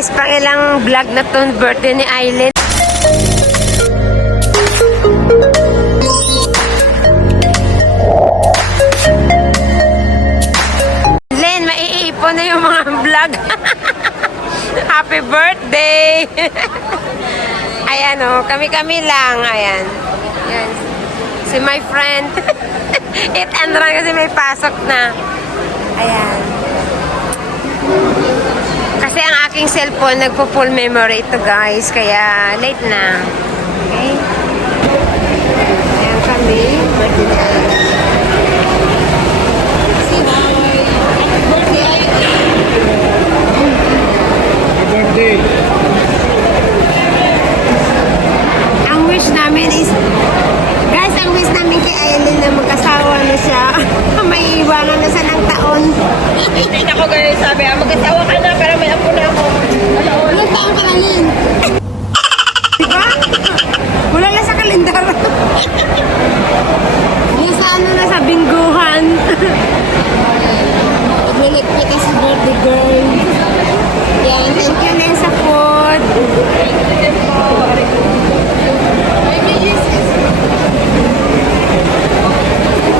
guys, pang ilang vlog na to birthday ni Aileen. Len, maiipon na yung mga vlog. Happy birthday! Ayan o, kami-kami lang. Ayan. Ayan. Si my friend. Eat and run kasi may pasok na. Ayan. Kasi ang aking cellphone nagpo-full memory ito guys. Kaya late na. Okay? Ayan kami. Birthday. Ang wish namin is, guys, ang wish namin kay Aileen na mag-asawa na siya. May iwanan na siya ng taon. Tingnan ko guys, sabi, mag-asawa ka na, pero may apo na ako. Ilang taon ka na, Lin? Diba? Wala na sa kalendar. Yung sa ano na, sa bingguhan. Naglalagpit ka sa birthday girl. Yan, thank you Lin sa food.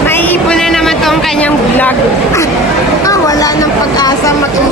May ipon na naman to ang kanyang vlog. Wala nang pag-asa matulog.